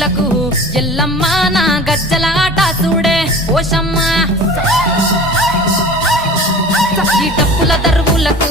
దరువులకు ఎల్లమ్మ నా గజ్జల ఆట చూడే ఓషమ్మ ఈ డప్పుల దరువులకు